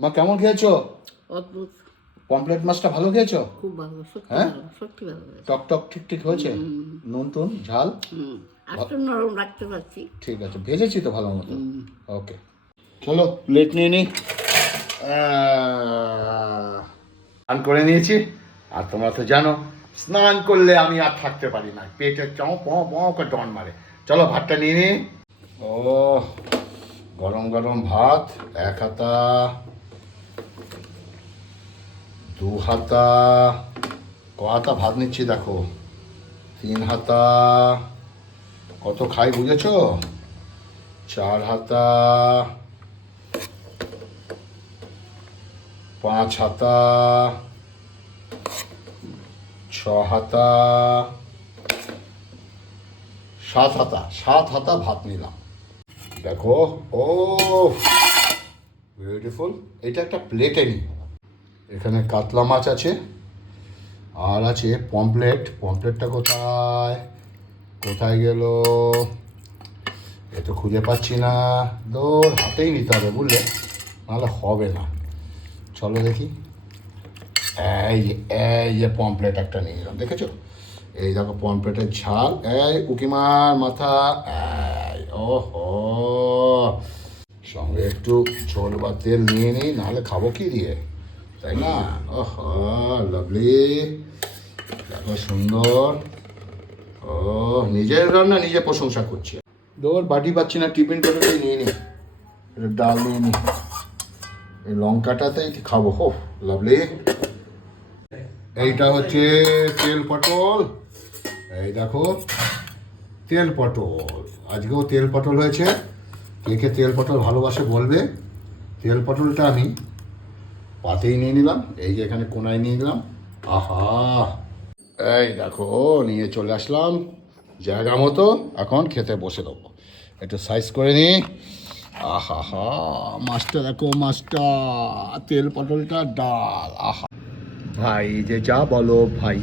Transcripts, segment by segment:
মা কেমন খেয়েছো? অদ্ভুত, পমপ্লেট মাছটা ভালো খেয়েছো? খুব ভালো, সত্যি হ্যাঁ? ভালো, সত্যি ভালো হয়েছে। টক টক ঠিক ঠিক হয়েছে? নুন টুন ঝাল? একটু নরম রাখতে পারছি। ঠিক আছে, ভেজেছি তো ভালো মতো। ওকে, চলো প্লেট নিয়ে নিই। স্নান করে নিয়েছি, আর তোমরা তো জানো স্নান করলে আমি আর থাকতে পারি না, পেটে চাও প প করে ডন মারে। চলো ভাতটা নিয়ে নিই। ও, গরম গরম ভাত, এক হাতা, দু হাতা, ক হাতা ভাত নিচ্ছি দেখো, তিন হাতা, কত খাই বুঝেছো, চার হাতা, পাঁচ হাতা, ছ হাতা, সাত হাতা ভাত নিলাম দেখো। ও বিউটিফুল। এটা একটা প্লেটে নিই। এখানে কাতলা মাছ আছে, আর আছে পমপ্লেট। পমপ্লেটটা কোথায় কোথায় গেল, এ তো খুঁজে পাচ্ছি না। দৌড় হাতেই নিতে হবে বুঝলে, নাহলে হবে না। চলো দেখি, এই যে পমপ্লেট একটা নিয়ে নিলাম, দেখেছো? এই দেখো পমপ্লেটের ঝাল, এই উকিমার মাথা, এই ওহো, সঙ্গে একটু ঝোল বা তেল নিয়ে নিই, নাহলে খাবো কি দিয়ে, তাই না? ওহো, লাভলি, দেখো সুন্দর। ও, নিজের রান্না নিজে প্রশংসা করছি। দৌড় বাটি পাচ্ছি না, টিফিন করে নিয়ে নিই, ডাল নিয়ে নিই, এই লঙ্কাটাতেই খাবো। হো লাভলি। এইটা হচ্ছে তেল পটল, এই দেখো তেল পটল, আজকেও তেল পটল হয়েছে। কে কে তেল পটল ভালোবাসে বলবে। তেল পটলটা আমি পাতেই নিয়ে নিলাম, এই যে এখানে কোনায় নিয়ে নিলাম। আহা, এই দেখো নিয়ে চলে আসলাম জায়গা মতো। এখন খেতে বসে দেবো, একটু সাইজ করে নিই। আহা হা, মাছটা দেখো, মাছটা, তেল পটলটা, ডাল, আহা। ভাই যে যা বলো ভাই,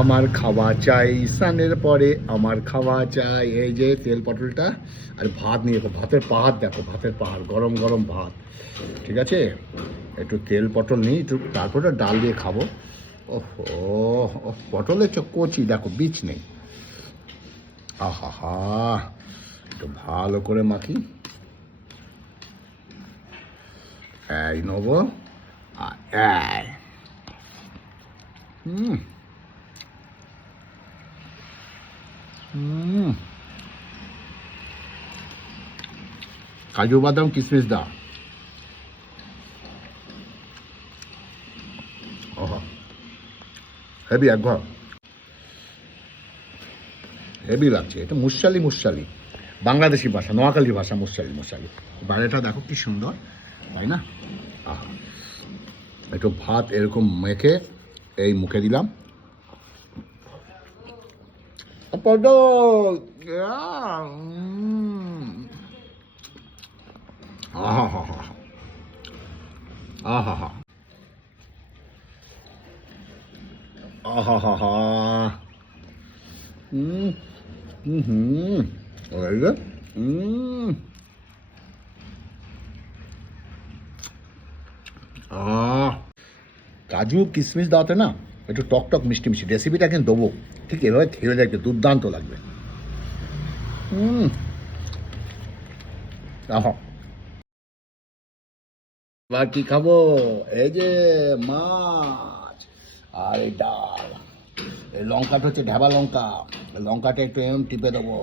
আমার খাওয়া চাই, স্নানের পরে আমার খাওয়া চাই। এই যে তেল পটলটা, আর ভাত নিয়ে, ভাতের পাহাড় দেখো, ভাতের পাহাড়, গরম গরম ভাত। ঠিক আছে, একটু তেল পটল নিই, একটু তারপরে ডাল দিয়ে খাবো। ওহো, পটলের কচি দেখো, বীজ নেই। আহা হা, একটু ভালো করে মাখি, এই নেবো, আর এই হুম হুম, কাজু বাদাম কিশমিশ দাও। ওহো, হেভি একঘর, হেভি লাগছে। এটা মুসালি, বাংলাদেশি ভাষা, নোয়াখালীর ভাষা, মুসালি। বাইরেটা দেখো কি সুন্দর, তাই না? আহা, একটু ভাত এরকম মেখে এই মুখে দিলাম। পটল, আহা হা হা, আহা হা, আহা হা হা, হুম হুম, এই যে কাজু কিশমিশ দাওতে না, একটু টক টক মিষ্টি মিষ্টি, রেসিপিটা কিন্তু দেবো, ঠিক এভাবে খেয়ে দেখবে, দুর্দান্ত লাগবে। হুম, আহা, এবার কি খাবো, এই যে মাছ, আর এই ডাল, এই লঙ্কাটা হচ্ছে ঢাবা লঙ্কা, লঙ্কাটা একটু এরকম টিপে দেবো,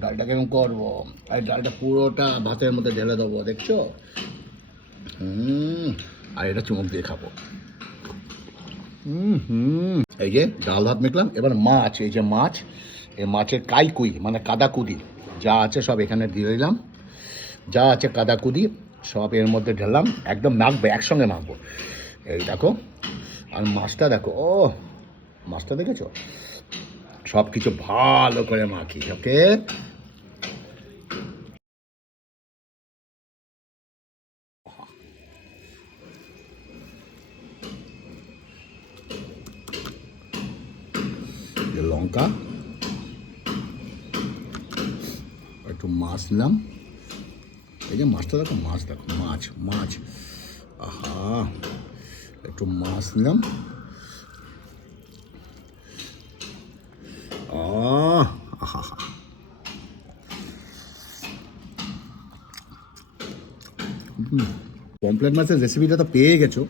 ডালটাকে এরকম করবো, আর ডালটা পুরোটা ভাতের মধ্যে ঢেলে দেবো, দেখছো? হুম, আর এটা চুমুক দিয়ে খাবো। এই যে ডাল ভাত মেখলাম, এবার মাছ, এই যে মাছ, এই মাছের কাইকুই মানে কাদাকুদি যা আছে সব এখানে দিয়ে দিলাম, যা আছে কাদাকুদি সব এর মধ্যে ঢেললাম, একদম মাখবো, একসঙ্গে মাখবো। এই দেখো, আর মাছটা দেখো, ও মাছটা দেখেছো, সব কিছু ভালো করে মাখি। ওকে, লঙ্কা, একটু মাছ নিলাম, এই যে মাছটা দেখো, মাছ দেখো, মাছ মাছ, আহা, একটু মাছ নিলাম। আহা, পমপ্লেট মাছের রেসিপিটা তো পেয়ে গেছো,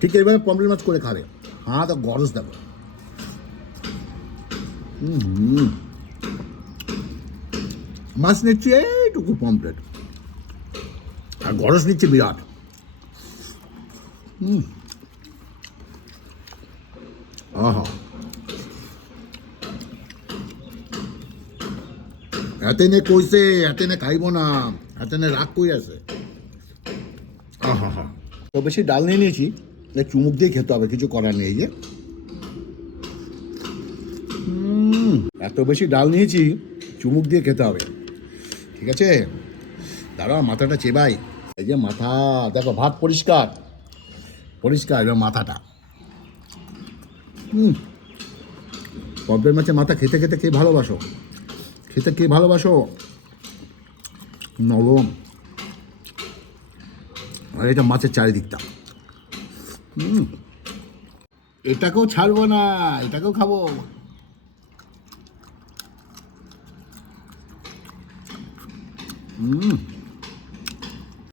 ঠিক এইভাবে পমপ্লেট মাছ করে খাবে। হ্যাঁ, তো গরজ দেবো। মাছ নিচ্ছি এইটুকু পমপ্লেট, আর গরজ নিচ্ছে বিরাট। আহা, এতেনে কইছে এতেনে খাইব না, এতেনে রাগ কই আছে। আহা হা, তো বেশি ডাল নিয়ে নিয়েছি, চুমুক দিয়ে খেতে হবে, কিছু করার নেই। যে এত বেশি ডাল নিয়েছি, চুমুক দিয়ে খেতে হবে, ঠিক আছে। দাঁড়াও, মাথাটা চেবাই। এই যে মাথা দেখো, ভাত পরিষ্কার পরিষ্কার, এবার মাথাটা। পমপ্লেট মাছের মাথা খেতে খেতে কে ভালোবাসো, খেতে কে ভালোবাসো, নরম। আর এটা মাছের চারিদিকটা, এটাকেও ছাড়বো না, এটাকেও খাবো।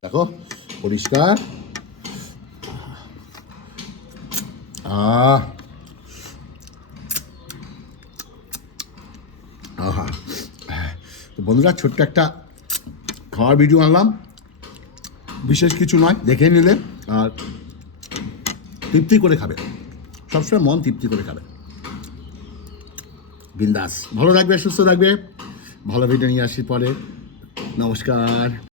দেখো পরিষ্কার। আহা, তো বন্ধুরা, ছোট্ট একটা খাওয়ার ভিডিও আনলাম, বিশেষ কিছু নয়, দেখে নিলে আর তৃপ্তি করে খাবে, সবসময় মন তৃপ্তি করে খাবে, বিন্দাস। ভালো থাকবে, সুস্থ থাকবে, ভালো ভিডিও নিয়ে আসি পরে। নমস্কার।